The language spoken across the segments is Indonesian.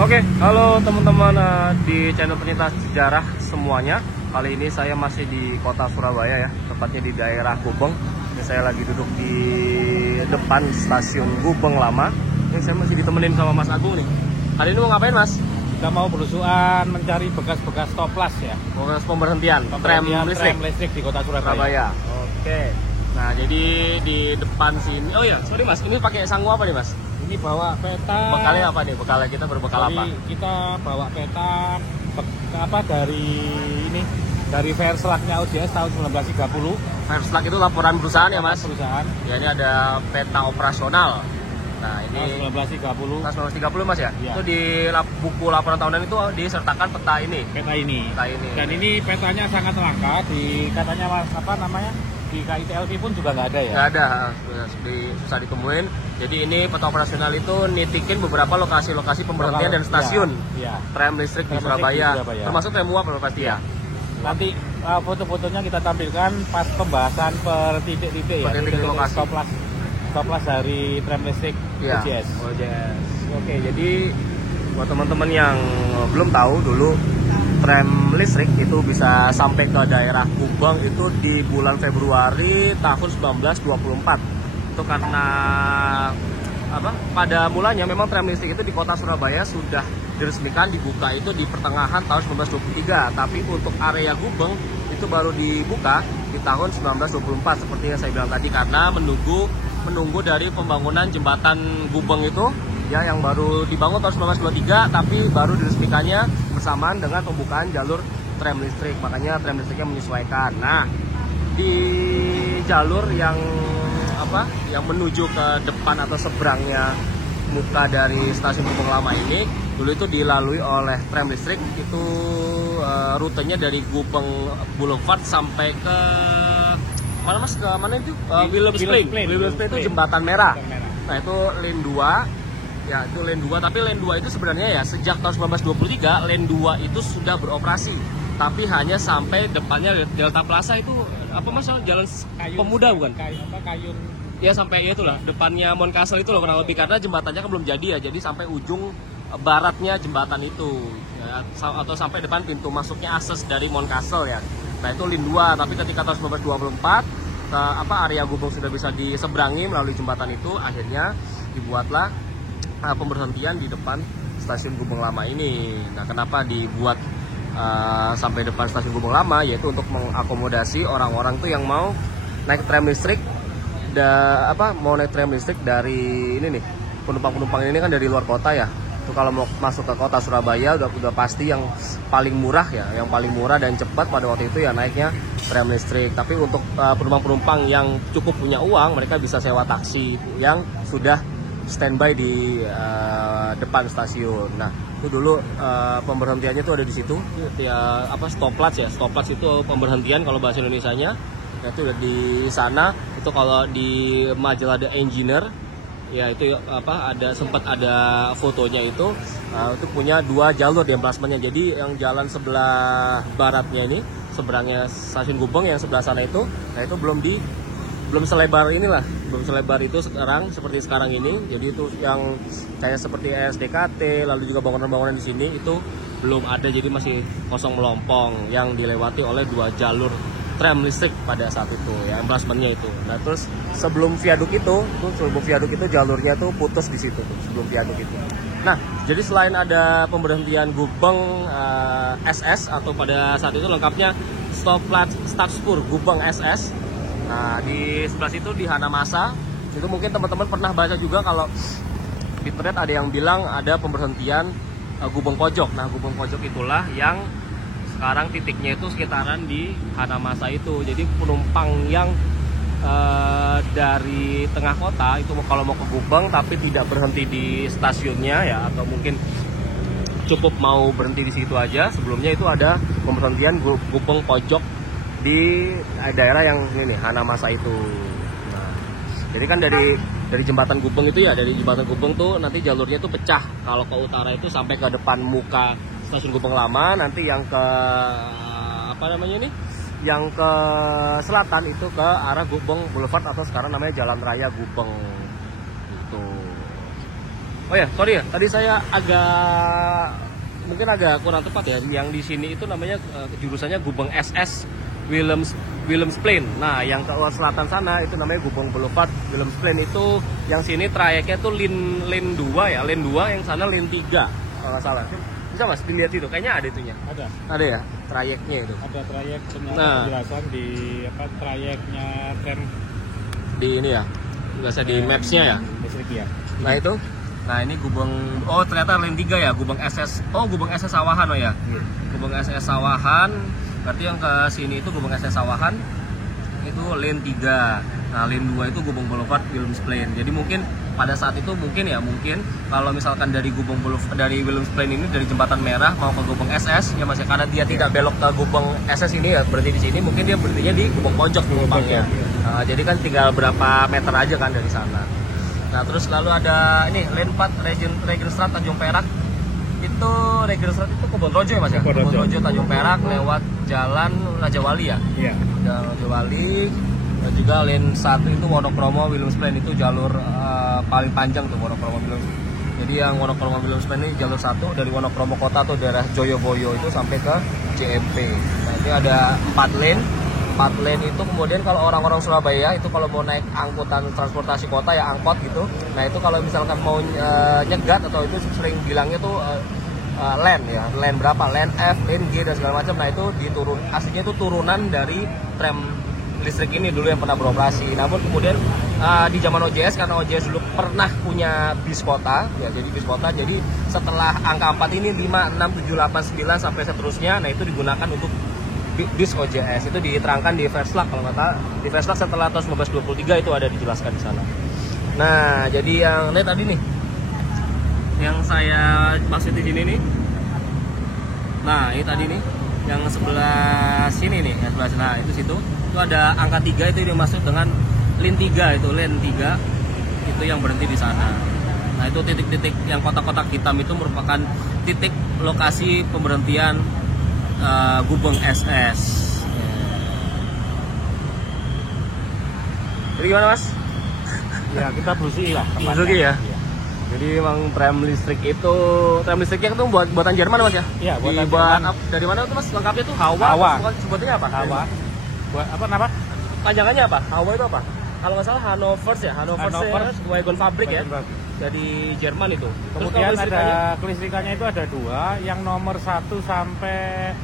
Oke, halo teman-teman di channel Penyintas Sejarah semuanya. Kali ini saya masih di kota Surabaya ya, tepatnya di daerah Gubeng. Ini saya lagi duduk di depan stasiun Gubeng Lama. Ini saya masih ditemenin sama Mas Agung nih. Hari ini mau ngapain, Mas? Kita mau berusukan mencari bekas-bekas stoplas ya. Bekas pemberhentian tram listrik di kota Surabaya. Oke. Nah, jadi di depan sini. Oh ya, sorry Mas, ini pakai sangu apa nih, Mas? Ini bawa peta. Bekalnya apa nih? Bekalnya kita berbekal apa? Kita bawa peta dari Verslagnya ODS tahun 1930. Verslag itu laporan perusahaan ya, Mas? Perusahaan. Ya, ini ada peta operasional. Nah, ini 1930. tahun 1930 Mas ya? Ya. Itu di buku laporan tahunan itu disertakan peta ini. Peta ini. Dan Ini. ini petanya sangat langka. Katanya Mas di KITLV pun juga nggak ada ya? Nggak ada, susah ditemuin. Jadi ini peta operasional itu nitikin beberapa lokasi-lokasi pemberhentian dan stasiun tram listrik di Surabaya. Termasuk tram uap pasti ya. Nanti foto-fotonya kita tampilkan pas pembahasan per titik-titik ya. Titik lokasi. Stoplas dari tram listrik ODS. Oke, jadi buat teman-teman yang belum tahu dulu tram listrik itu bisa sampai ke daerah Gubeng itu di bulan Februari tahun 1924. Itu karena pada mulanya memang tram listrik itu di kota Surabaya sudah diresmikan dibuka itu di pertengahan tahun 1923, tapi untuk area Gubeng itu baru dibuka di tahun 1924 seperti yang saya bilang tadi, karena menunggu dari pembangunan jembatan Gubeng itu ya, yang baru dibangun tahun 1923 tapi baru diresmikannya bersamaan dengan pembukaan jalur tram listrik, makanya tram listriknya menyesuaikan. Nah, di jalur yang menuju ke depan atau seberangnya muka dari stasiun Gubeng Lama ini dulu itu dilalui oleh tram listrik itu rutenya dari Gubeng Boulevard sampai ke mana Mas? Ke mana itu? Williams Plain itu jembatan merah. Nah, itu lane 2. Ya, itu lane 2, tapi lane 2 itu sebenarnya ya sejak tahun 1923 lane 2 itu sudah beroperasi. Tapi hanya sampai depannya Delta Plaza itu Mas? Jalan Pemuda bukan? Kayun. Ya, sampai ya itulah depannya Mount Castle itu loh kurang lebih, karena jembatannya kan belum jadi ya. Jadi sampai ujung baratnya jembatan itu ya, atau sampai depan pintu masuknya akses dari Mount Castle ya. Nah, itu lane 2, tapi ketika tahun 1924 area Gubeng sudah bisa diseberangi melalui jembatan itu, akhirnya dibuatlah pemberhentian di depan stasiun Gubeng Lama ini. Nah, kenapa dibuat sampai depan stasiun Gubeng Lama? Yaitu untuk mengakomodasi orang-orang tuh yang mau naik tram listrik, mau naik tram listrik dari ini nih, penumpang-penumpang ini kan dari luar kota ya. Itu kalau mau masuk ke kota Surabaya udah pasti yang paling murah ya, yang paling murah dan cepat pada waktu itu ya naiknya tram listrik. Tapi untuk penumpang-penumpang yang cukup punya uang, mereka bisa sewa taksi yang sudah standby di depan stasiun. Nah, itu dulu pemberhentiannya itu ada di situ. Ya, stoplatch ya. Stoplatch itu pemberhentian kalau bahasa Indonesianya. Nah, itu udah di sana. Itu kalau di majalah The Engineer ya, itu sempat ada fotonya itu punya 2 jalur di emplasmennya. Jadi yang jalan sebelah baratnya ini seberangnya stasiun Gubeng, yang sebelah sana itu, nah itu belum selebar itu seperti sekarang ini. Jadi itu yang kayak seperti SDKT, lalu juga bangunan-bangunan di sini itu belum ada, jadi masih kosong melompong yang dilewati oleh 2 jalur tram listrik pada saat itu ya, emplasmennya itu. Nah, terus sebelum viaduk itu jalurnya tuh putus di situ tuh, sebelum viaduk itu. Nah, jadi selain ada pemberhentian Gubeng SS atau pada saat itu lengkapnya Stopspur Gubeng SS. Nah, di sebelah situ di Hanamasa itu mungkin teman-teman pernah baca juga kalau di internet ada yang bilang ada pemberhentian Gubeng Pojok. Nah, Gubeng Pojok itulah yang sekarang titiknya itu sekitaran di Hanamasa itu. Jadi penumpang yang dari tengah kota itu kalau mau ke Gubeng tapi tidak berhenti di stasiunnya ya, atau mungkin cukup mau berhenti di situ aja, sebelumnya itu ada pemberhentian Gubeng Pojok di daerah yang ini nih, Hanamasa itu. Nah, jadi kan dari jembatan Gubeng itu ya, dari jembatan Gubeng tuh nanti jalurnya tuh pecah. Kalau ke utara itu sampai ke depan muka stasiun Gubeng Lama, nanti yang ke yang ke selatan itu ke arah Gubeng Boulevard atau sekarang namanya Jalan Raya Gubeng. Itu. Oh ya, sorry ya, tadi saya mungkin agak kurang tepat ya. Yang di sini itu namanya jurusannya Gubeng SS Willem's Plain. Nah, yang ke selatan sana itu namanya Gubeng Boulevard Willem's Plain. Itu yang sini trayeknya tuh lane 2 ya, lane 2, yang sana lane 3 kalau nggak salah. Bisa Mas dilihat itu, kayaknya ada itunya. Ada ya, trayeknya itu. Ada trayek, penjelasan di trayeknya tram di ini ya. Biasa di maps-nya ya. listrik ya. Nah, itu. Nah, ini Gubeng, oh ternyata lane 3 ya, Gubeng SS. Oh, Gubeng SS Sawahan oh ya. Gubeng SS Sawahan. Berarti yang ke sini itu Gubeng SS Sawahan. Itu lane 3. Nah, lane 2 itu Gubeng Boulevard Willem's Plain. Jadi mungkin pada saat itu mungkin kalau misalkan dari Gubeng Boulevard, dari Willem's Plain ini, dari Jembatan Merah mau ke Gubeng SS ya Mas, karena dia tidak belok ke Gubeng SS ini ya, berhenti di sini, mungkin dia berhentinya di Gubeng Pojok numpangnya. Nah, jadi kan tinggal berapa meter aja kan dari sana. Nah, terus lalu ada ini lane 4 Regenstraat Tanjung Perak. Itu Regenstraat itu Kebon Rojo ya Mas ya? Kebon Rojo Tanjung Perak lewat Jalan Raja Wali ya? Iya. Jalan Raja Wali. Dan juga lane 1 itu Wonokromo Willem's Plain, itu jalur paling panjang tuh Wonokromo Willem's. Jadi yang Wonokromo Willem's Plain ini jalur 1 dari Wonokromo Kota atau daerah Joyoboyo itu sampai ke JMP. Nah, ini ada 4 lane. 4 lane itu kemudian kalau orang-orang Surabaya itu kalau mau naik angkutan transportasi kota ya angkot gitu. Nah, itu kalau misalkan mau nyegat atau itu sering bilangnya tuh lane ya, lane berapa, lane F, lane G dan segala macam. Nah, itu aslinya itu turunan dari tram listrik ini dulu yang pernah beroperasi. Namun kemudian di zaman OJS, karena OJS dulu pernah punya bis kota ya, jadi bis kota, jadi setelah angka 4 ini 5, 6, 7, 8, 9 sampai seterusnya, nah itu digunakan untuk bis OJS. Itu diterangkan di Verslak kalau nggak salah. Di Verslak setelah tahun 1923 itu ada dijelaskan di sana. Nah, jadi yang lihat tadi nih, yang saya maksud di sini nih. Nah, ini tadi nih, yang sebelah sini nih, yang sebelah sana itu situ. Itu ada angka 3, itu dimaksud dengan lane 3, itu lane 3 itu yang berhenti di sana. Nah, itu titik-titik yang kotak-kotak hitam itu merupakan titik lokasi pemberhentian Gubeng SS. Jadi gimana Mas? Ya, kita berusuki lah. Berusuki ya? Iya. Jadi emang tram listriknya itu buatan Jerman Mas ya? Iya, buatan Jerman. Dari mana tuh Mas? Lengkapnya tuh Hawa. Sebutnya apa? Hawa. Buat apa nama? Panjangannya apa? Hawa itu apa? Kalau nggak salah Hannover Wagon Fabrik ya. Dari Jerman itu. Kemudian ada kelistrikannya itu ada 2, yang nomor 1 sampai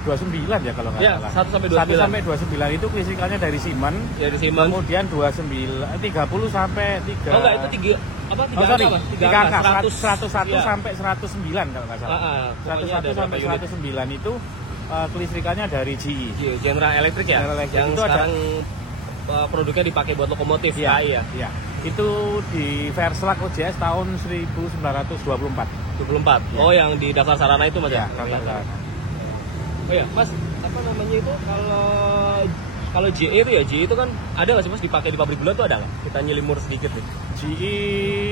29 ya kalau nggak salah. 1 sampai 29 itu kelistrikannya dari Siemens. Dari Siemens. Kemudian 30 sampai 3. Oh enggak, itu 3 angka. 101 ya. Sampai 109 kalau nggak salah. 101 sampai 109 itu kelistrikannya dari GE. General Electric ya. Yang itu sekarang produknya dipakai buat lokomotif ya. Iya. Itu di Verslak OJS tahun 1924. 24. Ya. Oh, yang di daftar sarana itu Mas ya? Oh ya, Mas, apa namanya itu kalau GE itu ya, GE itu kan ada nggak sih Mas dipakai di pabrik gula tuh ada nggak? Kita nyelimur sedikit nih. GE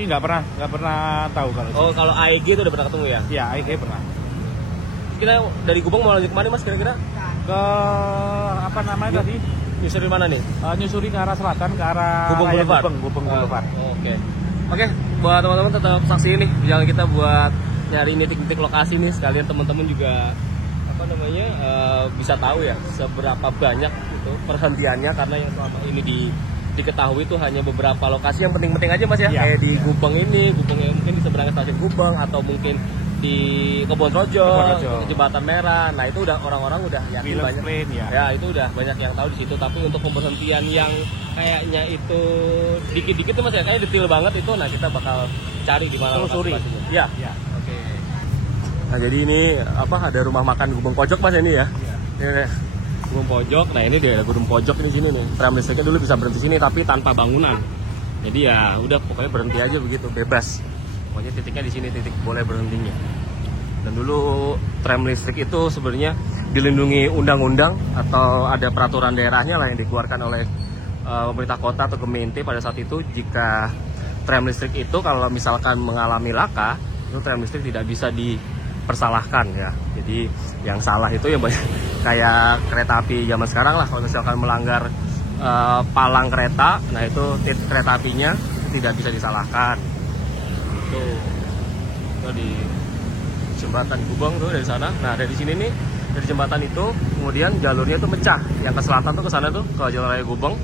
nggak pernah tahu kalau. Oh, kalau AEG itu udah pernah ketemu ya? Iya, AEG pernah. Kita dari Gubeng mau lanjut kemana Mas kira-kira? Ke apa namanya tadi? Nyusuri mana nih? Nyusuri ke arah selatan, ke arah Gubeng Boulevard. Gubeng Boulevard. Oke, buat teman-teman tetap saksi ini jalan kita buat nyari titik-titik lokasi nih, sekalian teman-teman juga bisa tahu ya seberapa banyak itu perhentiannya, karena yang selama ini diketahui itu hanya beberapa lokasi yang penting-penting aja Mas ya. Kayak di Gubeng ini, mungkin di seberang stasiun Gubeng, atau mungkin di Kebon Rojo, Jembatan Merah. Nah, itu udah orang-orang udah yakin banyak. Ya, itu udah banyak yang tahu di situ. Tapi untuk pemberhentian yang kayaknya itu dikit-dikit tuh Mas ya, kayak detail banget itu. Nah, kita bakal cari di mana lokasinya. Ya. Oke. Nah, jadi ini ada rumah makan Gubeng Pojok Mas ini ya. Iya. Gubeng Pojok. Nah, ini dia Gubeng Pojok di sini nih. Tram listriknya dulu bisa berhenti sini tapi tanpa bangunan. Jadi ya udah pokoknya berhenti aja begitu, bebas. Pokoknya titiknya di sini, titik boleh berhentinya. Dan dulu tram listrik itu sebenarnya dilindungi undang-undang atau ada peraturan daerahnya lah yang dikeluarkan oleh pemerintah kota atau Gemeente pada saat itu. Jika tram listrik itu kalau misalkan mengalami laka, itu tram listrik tidak bisa dipersalahkan ya. Jadi yang salah itu ya kayak kereta api zaman sekarang lah, kalau misalkan melanggar palang kereta, nah itu kereta apinya tidak bisa disalahkan. Tuh, tuh di jembatan Gubeng tuh dari sana. Nah dari sini nih, dari jembatan itu kemudian jalurnya tuh mecah. Yang ke selatan tuh ke sana tuh ke Jalan Raya Gubeng.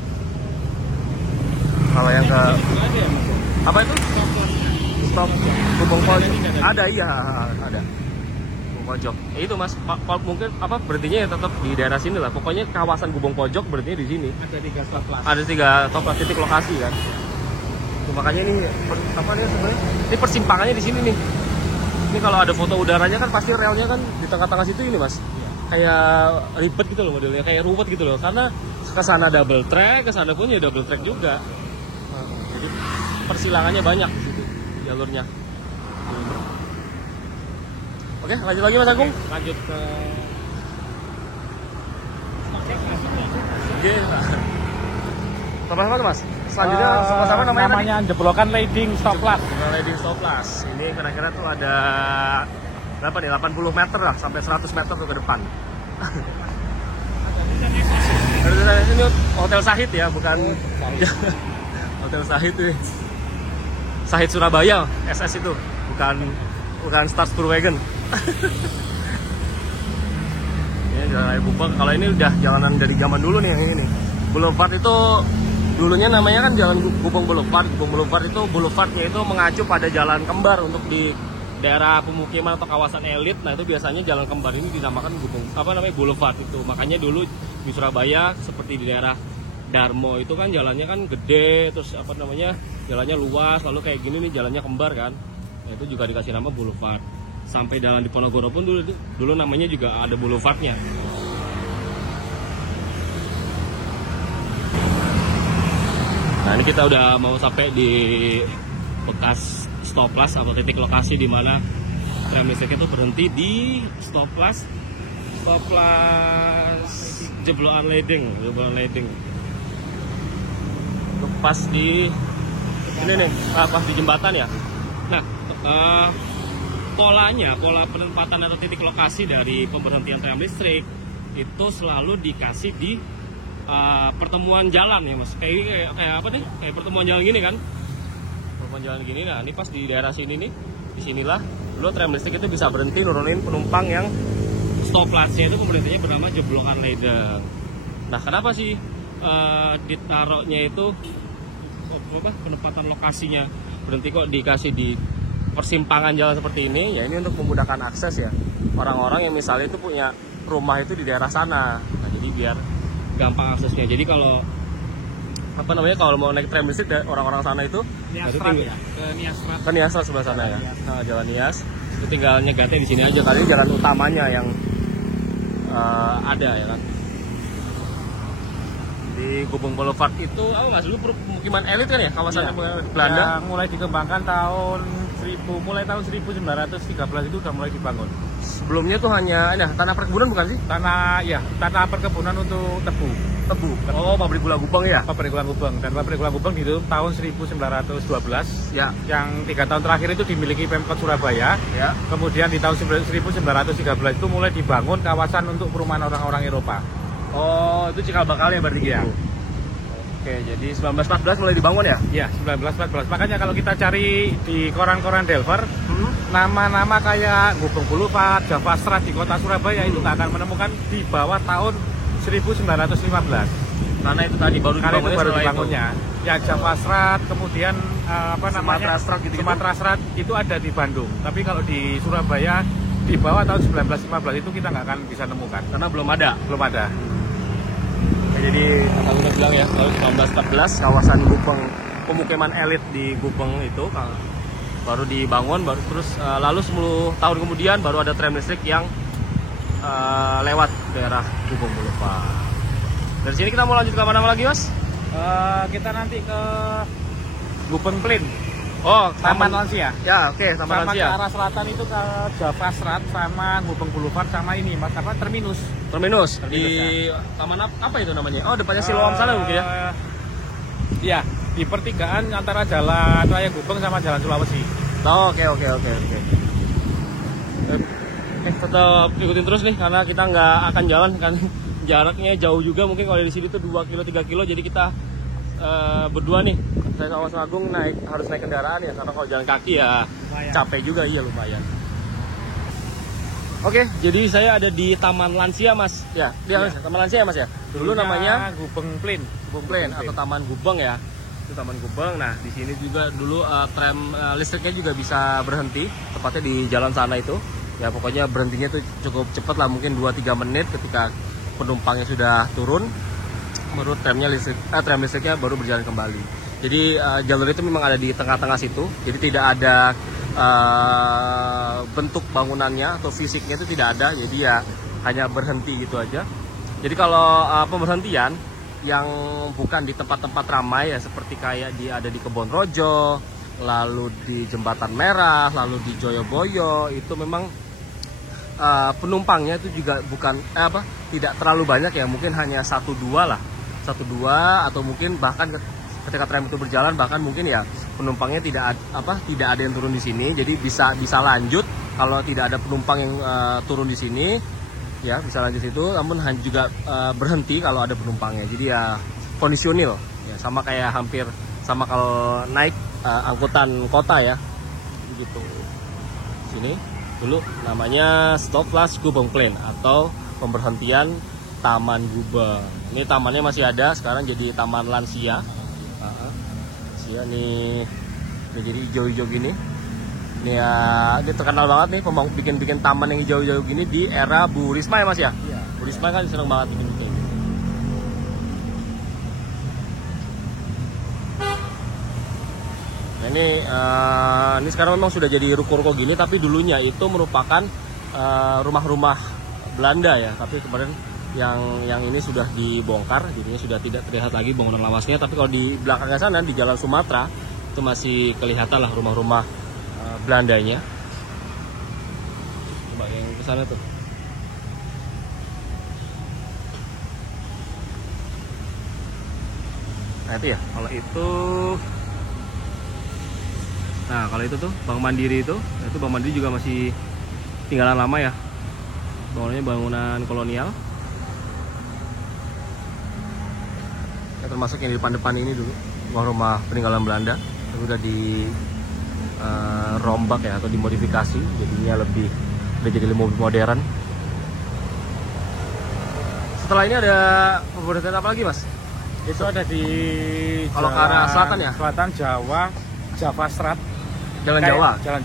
Kalau yang ke apa itu? Stop Gubeng pojok. Ada, iya ada. Gubeng pojok. Itu mas, mungkin apa berhentinya ya tetap di daerah sini lah. Pokoknya kawasan Gubeng pojok berhentinya di sini. Ada 3 stop plus. Ada 3 stop plus titik lokasi kan. Makanya ini apa nih sebenarnya? Ini persimpangannya di sini nih. Ini kalau ada foto udaranya kan pasti relnya kan di tengah-tengah situ ini mas. Kayak ribet gitu loh modelnya, kayak ruwet gitu loh. Karena ke sana double track, ke sana pun ya double track juga. Jadi persilangannya banyak di situ jalurnya. Oke, lanjut lagi Mas Agung. Lanjut ke Oke. Apa tuh Mas? Selanjutnya sama-sama namanya jeblokan leading stop plus. Leading stop plus. Ini kira-kira tuh ada berapa nih? 80 meter lah sampai 100 meter tuh ke depan. Ini Hotel Sahid ya, bukan Hotel Sahid nih. Sahid Surabaya, SS itu, bukan Star Spurwagon. Ini Jalan Raya Gubeng. Kalau ini udah jalanan dari zaman dulu nih yang ini. Boulevard itu dulunya namanya kan Jalan Gubeng Boulevard. Gubeng Boulevard itu boulevardnya itu mengacu pada jalan kembar untuk di daerah pemukiman atau kawasan elit. Nah itu biasanya jalan kembar ini dinamakan Boulevard itu. Makanya dulu di Surabaya seperti di daerah Darmo itu kan jalannya kan gede, terus jalannya luas, lalu kayak gini nih jalannya kembar kan. Nah, itu juga dikasih nama Boulevard. Sampai jalan di Ponorogo pun dulu namanya juga ada boulevardnya. Nah ini kita udah mau sampai di bekas stop plus atau titik lokasi di mana tram listrik itu berhenti di stop plus jeblokan leading. Itu pas di ini nih, pas di jembatan ya. Nah, pola penempatan atau titik lokasi dari pemberhentian tram listrik itu selalu dikasih di pertemuan jalan ya mas, kayak apa nih, kayak pertemuan jalan gini kan, pertemuan jalan gini. Nah ini pas di daerah sini nih, disinilah lo tram listrik itu bisa berhenti nurunin penumpang yang stop plusnya itu pemberhentiannya bernama jeblokan leading. Nah kenapa sih ditaruhnya itu penempatan lokasinya berhenti kok dikasih di persimpangan jalan seperti ini? Ya ini untuk memudahkan akses ya orang-orang yang misalnya itu punya rumah itu di daerah sana. Nah jadi biar gampang aksesnya. Jadi kalau kalau mau naik tram listrik orang-orang sana itu ke Niasrat sebelah sana ya. Nah, Jalan Nias itu tinggal nyegatnya di sini aja, kali ini jalan utamanya yang ada ya kan. Di Gubeng Boulevard itu dulu pemukiman elit kan ya, kawasan Belanda. Yang mulai dikembangkan mulai tahun 1913 itu udah mulai dibangun. Sebelumnya tuh hanya tanah perkebunan bukan sih? Tanah perkebunan untuk tebu. Oh, pabrik gula Gubeng ya? Pabrik gula Gubeng. Dan pabrik gula Gubeng itu tahun 1912. Ya. Yang 3 tahun terakhir itu dimiliki Pemkot Surabaya. Ya. Kemudian di tahun 1913 itu mulai dibangun kawasan untuk perumahan orang-orang Eropa. Oh, itu cikal bakalnya berarti ya? Oke, jadi 1914 mulai dibangun ya? Iya, 1914. Makanya kalau kita cari di koran-koran Delver, nama-nama kayak Gubeng Boulevard, Java Strat di kota Surabaya itu nggak akan menemukan di bawah tahun 1915. Karena itu tadi baru dibangunnya. Ya Java Strat, kemudian Sumatera Strat gitu-gitu. Sumatera Strat itu ada di Bandung. Tapi kalau di Surabaya di bawah tahun 1915 itu kita nggak akan bisa nemukan. Karena belum ada. Jadi aku udah bilang ya, tahun 1914 kawasan Gubeng, pemukiman elit di Gubeng itu baru dibangun, terus lalu 10 tahun kemudian baru ada tram listrik yang lewat daerah Gubeng Boulevard. Dari sini kita mau lanjut ke mana lagi mas? Kita nanti ke Gubeng Plain. Oh, Taman Lansia. Ya, oke, Taman Lansia. Sama ke arah selatan itu ke Java Strat sama Gubeng Boulevard sama ini mas Terminus di ya. Taman apa itu namanya? Oh, depannya Siloam sana mungkin ya? Iya, di pertigaan antara Jalan Raya Gubeng sama Jalan Sulawesi. Oh, oke. Tetap ikutin terus nih karena kita nggak akan jalan kan, jaraknya jauh juga, mungkin kalau di sini tuh 2 kilo 3 kilo, jadi kita berdua nih. Saya sama Mas Agung harus naik kendaraan ya, karena kalau jalan kaki ya Lumayan. capek juga, iya lumayan. Oke, jadi saya ada di Taman Lansia, Mas. Ya, dia Taman Lansia ya, Mas ya. Dulu namanya Gubeng Plain. Gubeng Plain atau Taman Gubeng ya. Itu Taman Gubeng. Nah, di sini juga dulu tram listriknya juga bisa berhenti, tepatnya di jalan sana itu. Ya, pokoknya berhentinya tuh cukup cepat lah, mungkin 2-3 menit ketika penumpangnya sudah turun, baru tram listriknya baru berjalan kembali. Jadi jalur itu memang ada di tengah-tengah situ. Jadi tidak ada bentuk bangunannya atau fisiknya itu tidak ada, jadi ya hanya berhenti gitu aja. Jadi kalau pemberhentian yang bukan di tempat-tempat ramai ya, seperti kayak ada di Kebon Rojo, lalu di Jembatan Merah, lalu di Joyoboyo, itu memang penumpangnya itu juga bukan tidak terlalu banyak ya, mungkin hanya 1-2 lah, 1-2 atau mungkin bahkan ketika tram itu berjalan bahkan mungkin ya penumpangnya tidak ada yang turun di sini, jadi bisa lanjut kalau tidak ada penumpang yang turun di sini ya, bisa lanjut itu, namun juga berhenti kalau ada penumpangnya. Jadi ya kondisional ya, sama kayak hampir sama kalau naik angkutan kota ya gitu. Sini dulu namanya Stop Flash Gubeng Plain atau pemberhentian Taman Gubeng. Ini tamannya masih ada, sekarang jadi Taman Lansia. Ya nih jadi hijau-hijau gini. Ini ya, ini terkenal banget nih bikin taman yang hijau-hijau gini di era Bu Risma ya, Mas ya? Iya. Bu Risma kan seneng banget bikin. Nah, ini sekarang memang sudah jadi ruko-ruko gini, tapi dulunya itu merupakan rumah-rumah Belanda ya, tapi kemarin yang ini sudah dibongkar, jadinya sudah tidak terlihat lagi bangunan lawasnya. Tapi kalau di belakangnya sana di Jalan Sumatera itu masih kelihatan lah rumah-rumah Belandanya. Coba yang ke sana tuh. Nah itu ya, kalau itu tuh Bank Mandiri itu Bank Mandiri juga masih tinggalan lama ya. Bangunannya bangunan kolonial. Termasuk yang di depan ini dulu rumah peninggalan Belanda, itu udah di rombak ya atau dimodifikasi, jadinya udah jadi lebih modern. Setelah ini ada pemberhentian apa lagi, Mas? Itu ada di kalau ke arah selatan ya? Selatan Java Strat. Jalan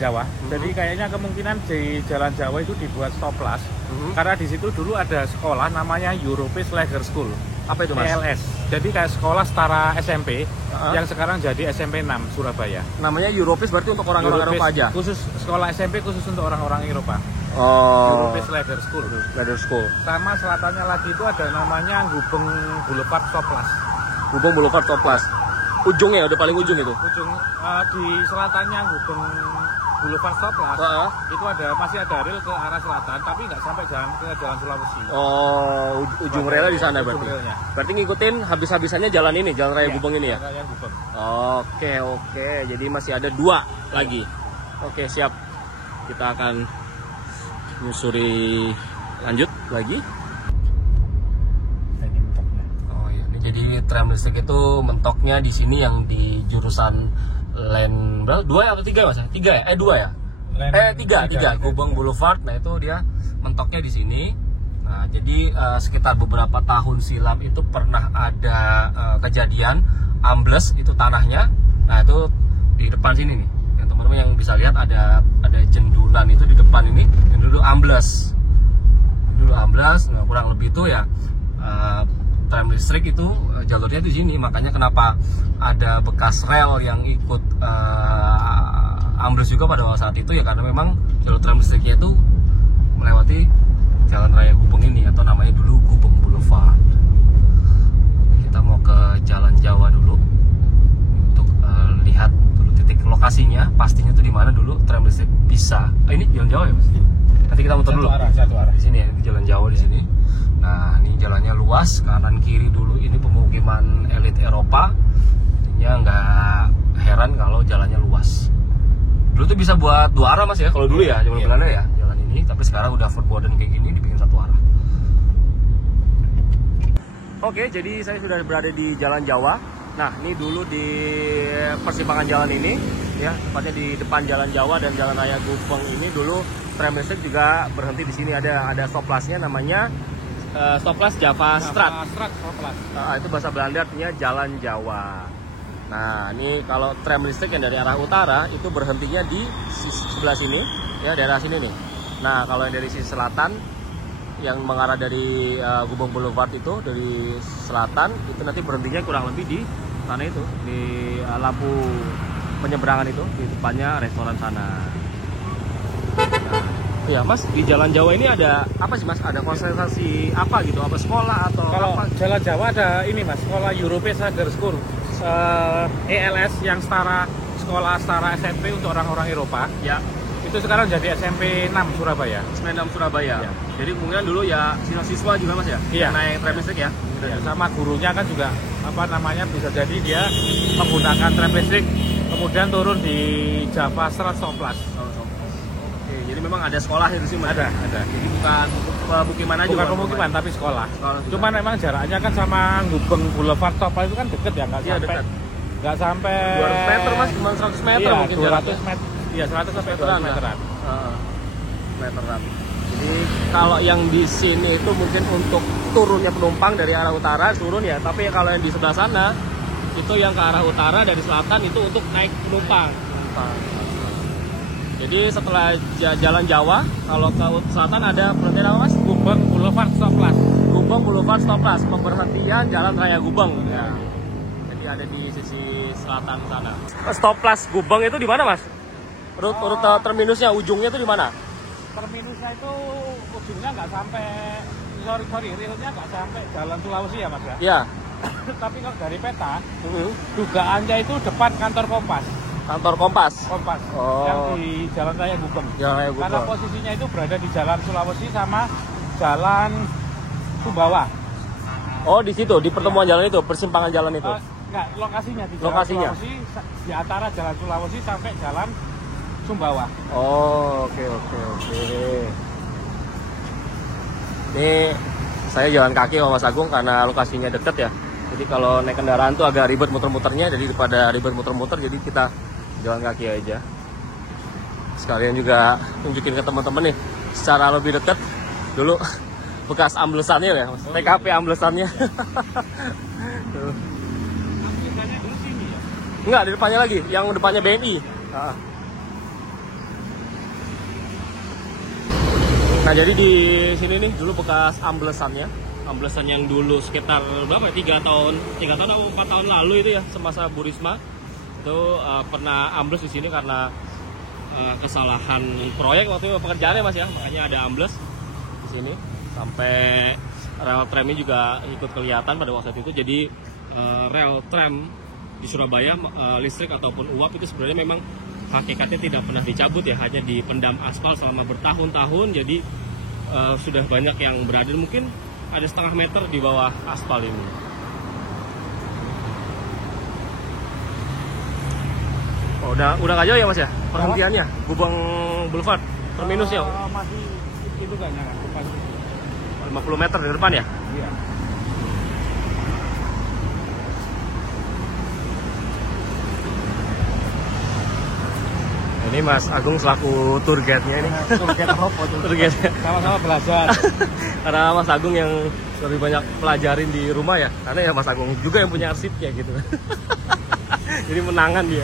Jawa. Jadi kayaknya kemungkinan di Jalan Jawa itu dibuat stop flash. Karena di situ dulu ada sekolah namanya Europees Lager School. Apa itu, Mas? ELS. Jadi kayak sekolah setara SMP yang sekarang jadi SMP 6 Surabaya. Namanya Europees berarti untuk orang-orang Eropa aja? Khusus sekolah SMP khusus untuk orang-orang Eropa. Oh. Europees Lager School. Lager School. Sama selatannya lagi itu ada namanya Gubeng Boulevard Toplas. Gubeng Boulevard Toplas. Ujungnya udah paling ujung itu. Di selatannya Gubeng Boulevard Toplas. Itu masih ada rel ke arah selatan, tapi nggak sampai ke jalan Sulawesi. Oh, ujung relnya di sana berarti. Berarti ngikutin habis-habisannya jalan ini, Jalan Raya Gubeng ini ya? Raya Gubeng. Oke. Jadi masih ada 2 lagi. Oke, siap. Kita akan nyusuri lanjut lagi. Ini mentoknya. Oh iya, jadi tram listrik itu mentoknya di sini yang di jurusan Lane 2 atau 3 Mas? 3 ya? 2 ya? 3 Gubeng Boulevard. Nah, itu dia mentoknya di sini. Nah, jadi sekitar beberapa tahun silam itu pernah ada kejadian ambles itu tanahnya. Nah, itu di depan sini nih. Yang teman-teman yang bisa lihat ada jendulan itu di depan ini, yang dulu ambles. Nah, kurang lebih itu ya tram listrik itu jalurnya di sini. Makanya kenapa ada bekas rel yang ikut ambles juga pada saat itu ya, karena memang jalur tram listriknya itu melewati Jalan Raya Gubeng ini, atau namanya dulu Gubeng Boulevard. Kita mau ke Jalan Jawa dulu untuk lihat dulu titik lokasinya, pastinya itu di mana dulu tram listrik bisa. Ini Jalan Jawa ya, Mas? Nanti kita muter dulu. Satu arah. Di sini ya, di Jalan Jawa di sini. Nah, ini jalannya luas, kanan kiri dulu ini pemukiman elit Eropa. Artinya nggak heran kalau jalannya luas. Dulu tuh bisa buat 2 arah, Mas ya, kalau dulu ya, zaman Belanda ya, jalan ini. Tapi sekarang udah verboden kayak gini, dibikin 1 arah. Oke, jadi saya sudah berada di Jalan Jawa. Nah, ini dulu di persimpangan jalan ini, ya, tepatnya di depan Jalan Jawa dan Jalan Raya Gubeng ini dulu tram listrik juga berhenti di sini. Ada stoplasnya namanya stoplas Java Straat. Itu bahasa Belanda artinya Jalan Jawa. Nah, ini kalau tram listrik yang dari arah utara itu berhentinya di sebelah sini, ya, daerah sini nih. Nah, kalau yang dari sisi selatan yang mengarah dari Gubeng Boulevard itu dari selatan itu nanti berhentinya kurang lebih di sana itu, di lampu penyeberangan itu, di depannya restoran sana. Nah, ya Mas, di Jalan Jawa ini ada apa sih Mas? Ada konsentrasi apa gitu? Apa sekolah atau Kalau apa? Jalan Jawa ada ini Mas, sekolah Europe Sager School, ELS yang sekolah setara SMP untuk orang-orang Eropa. Ya, Itu sekarang jadi SMP 6 Surabaya. SMP 6 Surabaya. Ya. Jadi kemungkinan dulu ya siswa-siswa juga Mas ya? Iya. Naik tram listrik ya? Ya, sama gurunya kan juga apa namanya bisa jadi dia menggunakan tram listrik kemudian turun di Java Straat Stoplas. Oke, jadi memang ada sekolahnya di sini Mas? Ada. Jadi bukan pemukiman aja? Bukan pemukiman tapi sekolah. Sekolah juga. Cuman memang jaraknya kan sama Gubeng Boulevard Stoplas itu kan deket ya, Iya, dekat. nggak sampai 200 meter Mas, cuma 100 meter iya, mungkin 200 jaraknya. meter. Iya, 100 sampai 200 meteran. Meteran. Jadi kalau yang di sini itu mungkin untuk turunnya penumpang dari arah utara turun ya, tapi kalau yang di sebelah sana itu yang ke arah utara dari selatan itu untuk naik penumpang. Jadi setelah Jalan Jawa, kalau ke selatan ada berhenti apa Mas? Gubeng Boulevard Stoplas. Gubeng Boulevard Stoplas, pemberhentian Jalan Raya Gubeng. Ya. Jadi ada di sisi selatan sana. Stoplas Gubeng itu di mana Mas? Rute terminusnya, ujungnya itu di mana? Terminusnya itu ujungnya nggak sampai, realnya nggak sampai Jalan Sulawesi ya Mas ya? Iya. Tapi kalau dari peta, dugaannya itu depan kantor Kompas. Kantor Kompas. Oh. Yang di Jalan Raya Gubeng. Jalan Raya Gubeng. Karena posisinya itu berada di Jalan Sulawesi sama Jalan Sumbawa. Oh, di situ, di pertemuan jalan itu, persimpangan jalan itu. Enggak, lokasinya di Jalan Lokasinya? Sulawesi, di antara Jalan Sulawesi sampai Jalan Sumbawa. Oh, oke. Ini saya jalan kaki sama Mas Agung karena lokasinya deket ya. Jadi kalau naik kendaraan tuh agak ribet muter-muternya, jadi daripada ribet muter-muter jadi kita jalan kaki aja. Sekalian juga tunjukin ke teman-teman nih secara lebih dekat dulu bekas amblesannya ya, Mas. TKP amblesannya. Amblesannya dulu sini ya? Enggak, di depannya lagi, yang depannya BNI. Nah, jadi di sini nih dulu bekas amblesan yang dulu sekitar berapa ya? 3 tahun atau 4 tahun lalu itu ya, semasa Bu Risma itu pernah ambles di sini karena kesalahan proyek waktu itu pekerjaannya Mas ya, makanya ada ambles di sini sampai rel tramnya juga ikut kelihatan pada waktu itu. Jadi rel tram di Surabaya listrik ataupun uap itu sebenarnya memang hakikatnya tidak pernah dicabut ya, hanya dipendam aspal selama bertahun-tahun. Jadi sudah banyak yang berada mungkin ada setengah meter di bawah aspal ini. Oh, udah nggak jauh ya Mas ya perhentiannya? Gubeng Boulevard terminusnya masih itu kayaknya kan, depan. 50 meter di depan ya? Iya. Ini Mas Agung selaku tour guide-nya ini. Tour guide. Sama-sama belajar. Karena Mas Agung yang lebih banyak pelajarin di rumah ya. Karena ya Mas Agung juga yang punya arsipnya gitu. Jadi menangan dia.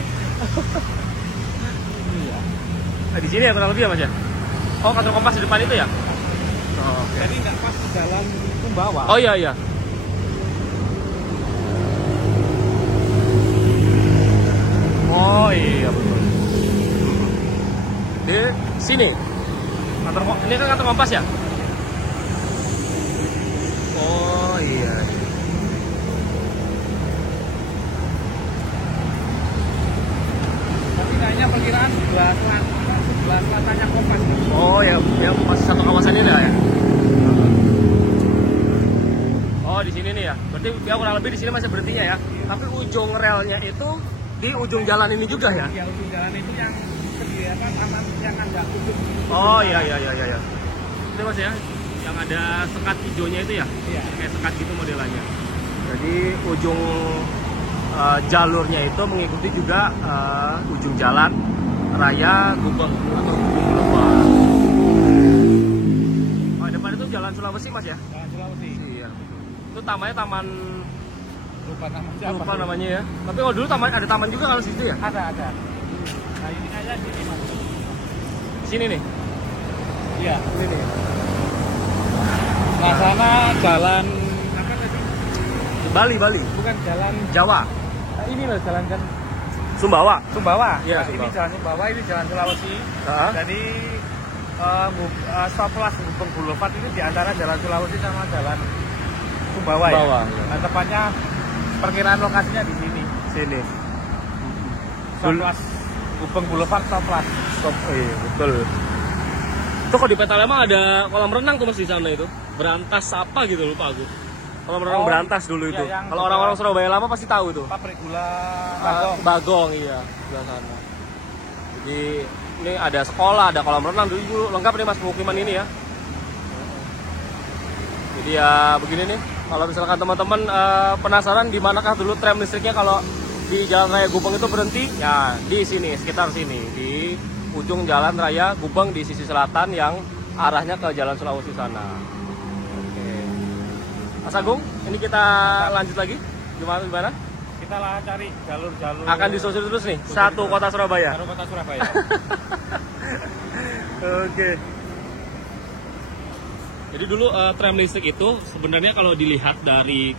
Iya. Nah, di sini ya kurang lebih ya Mas ya? Oh, kantor Kompas di depan itu ya? Oh, oke. Jadi nggak pas di Jalan Sumbawa. Oh iya. Oh iya betul. Di sini. Ini kan kantor Kompas ya? Oh iya. Tapi kayaknya perkiraan sebelah selatannya Kompas. Oh ya, masih satu kawasan ini ya? Oh di sini nih ya. Berarti ya kurang lebih di sini masih berhentinya ya. Tapi ujung relnya itu di ujung jalan ini juga ya? Iya, ujung jalan itu yang taman yang ada ujung. Oh iya. Itu Mas ya, yang ada sekat hijaunya itu ya? Iya. Kayak sekat gitu modelannya. Jadi ujung jalurnya itu mengikuti juga ujung jalan raya Gubeng atau Gubeng Boulevard. Oh, depan itu Jalan Sulawesi Mas ya? Jalan Sulawesi. Iya. Itu namanya Taman, Lupa namanya ya. Tapi dulu ada taman juga kalau situ ya? Ada. Nah ini aja sini Mas. Sini nih. Iya. Ini nih. Nah sana jalan apa tadi? Bali. Bukan jalan Jawa. Ini loh jalan kan Sumbawa. Sumbawa. Iya, Nah, ini Sumbawa. jalan Sumbawa, ini jalan Sulawesi. Heeh. Jadi stop kelas Gubeng Boulevard ini di antara jalan Sulawesi sama jalan Sumbawa ya. Sumbawa. Nah, tepatnya perkiraan lokasinya di sini. Sini. Stop kelas Gubeng Boulevard stop kelas. Iya, betul. Itu kok di Petalema ada kolam renang tuh Mas di sana itu. Berantas apa gitu lupa aku. Kolam renang Berantas dulu itu. Iya, yang kalau orang-orang Surabaya lama pasti tahu tuh. Pabrik gula Bagong iya, sebelah sana. Jadi ini ada sekolah, ada kolam renang dulu lengkap nih Mas pemukiman ini ya. Jadi ya begini nih, kalau misalkan teman-teman penasaran di manakah dulu tram listriknya kalau di Jalan Raya Gubeng itu berhenti, ya di sini, sekitar sini, di ujung Jalan Raya Gubeng di sisi selatan yang arahnya ke Jalan Sulawesi sana. Oke. Mas Agung, ini kita lanjut lagi. Gimana? kita lah cari jalur-jalur Akan disusur terus nih, satu kota Surabaya. Satu kota Surabaya. Oke. Jadi dulu tram listrik itu sebenarnya kalau dilihat dari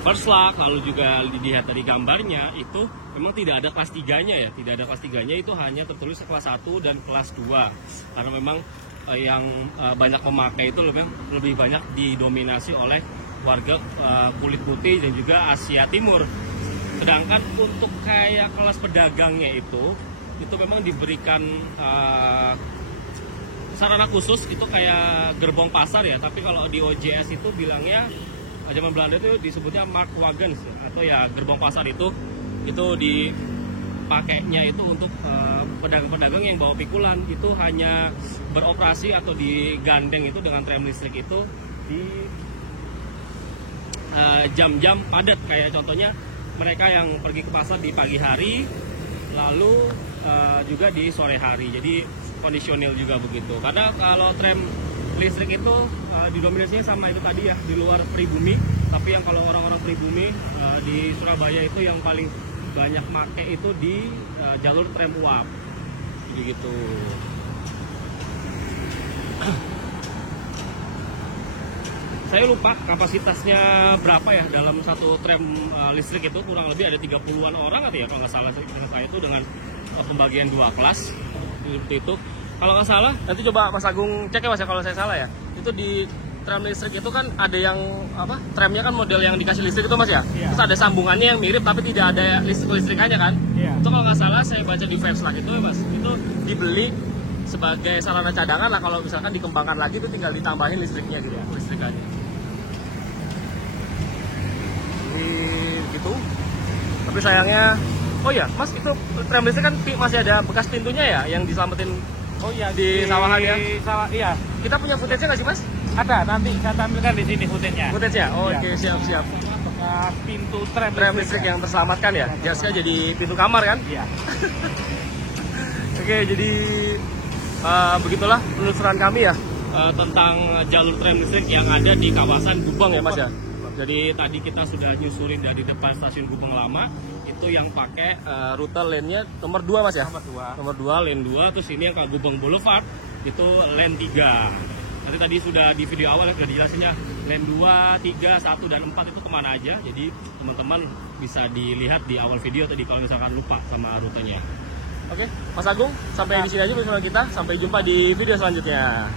first look, lalu juga dilihat dari gambarnya itu memang tidak ada kelas 3-nya ya. Tidak ada kelas 3-nya, itu hanya tertulis kelas 1 dan kelas 2. Karena memang yang banyak memakai itu lebih banyak didominasi oleh warga kulit putih dan juga Asia Timur. Sedangkan untuk kayak kelas pedagangnya itu memang diberikan sarana khusus, itu kayak gerbong pasar ya, tapi kalau di OJS itu bilangnya zaman Belanda itu disebutnya Marktwagens atau ya gerbong pasar itu dipakainya itu untuk pedagang-pedagang yang bawa pikulan, itu hanya beroperasi atau digandeng itu dengan tram listrik itu di jam-jam padat, kayak contohnya mereka yang pergi ke pasar di pagi hari lalu juga di sore hari, jadi kondisional juga begitu. Karena kalau tram listrik itu didominasinya sama itu tadi ya, di luar pribumi, tapi yang kalau orang-orang pribumi di Surabaya itu yang paling banyak make itu di jalur tram uap gitu. Saya lupa kapasitasnya berapa ya dalam satu tram listrik itu, kurang lebih ada 30-an orang atau ya kalau nggak salah saya itu dengan pembagian 2 kelas seperti itu. Kalau nggak salah, nanti coba Mas Agung cek ya Mas ya kalau saya salah ya. Itu di tram listrik itu kan ada yang apa? Tramnya kan model yang dikasih listrik itu Mas ya. Iya. Terus ada sambungannya yang mirip tapi tidak ada listrikannya kan. Iya. Itu kalau nggak salah saya baca di Verslak itu ya Mas, itu dibeli sebagai sarana cadangan lah, kalau misalkan dikembangkan lagi itu tinggal ditambahin listriknya gitu ya, listrikannya. Gitu. Tapi sayangnya, oh ya Mas, itu tram listrik kan masih ada bekas pintunya ya yang diselamatin. Oh iya, di sawahan ya? Iya. Kita punya footage-nya nggak sih Mas? Ada, nanti saya tampilkan di sini footage-nya. Footage-nya? Oh, Iya. oke, siap. Bekas pintu tram Listrik yang terselamatkan ya? Jasnya jadi pintu kamar kan? Iya. Oke, jadi begitulah penelusuran kami ya tentang jalur tram listrik yang ada di kawasan Gubeng ya Mas ya. Jadi tadi kita sudah nyusurin dari depan stasiun Gubeng Lama, itu yang pakai rute lane-nya nomor 2 Mas ya? Nomor 2, lane 2, terus ini yang ke Gubeng Boulevard, itu lane 3. Nanti tadi sudah di video awal sudah dijelasinnya lane 2, 3, 1, dan 4 itu kemana aja. Jadi teman-teman bisa dilihat di awal video tadi kalau misalkan lupa sama rutenya. Oke, Mas Agung, sampai di sini aja bersama kita. Sampai jumpa di video selanjutnya.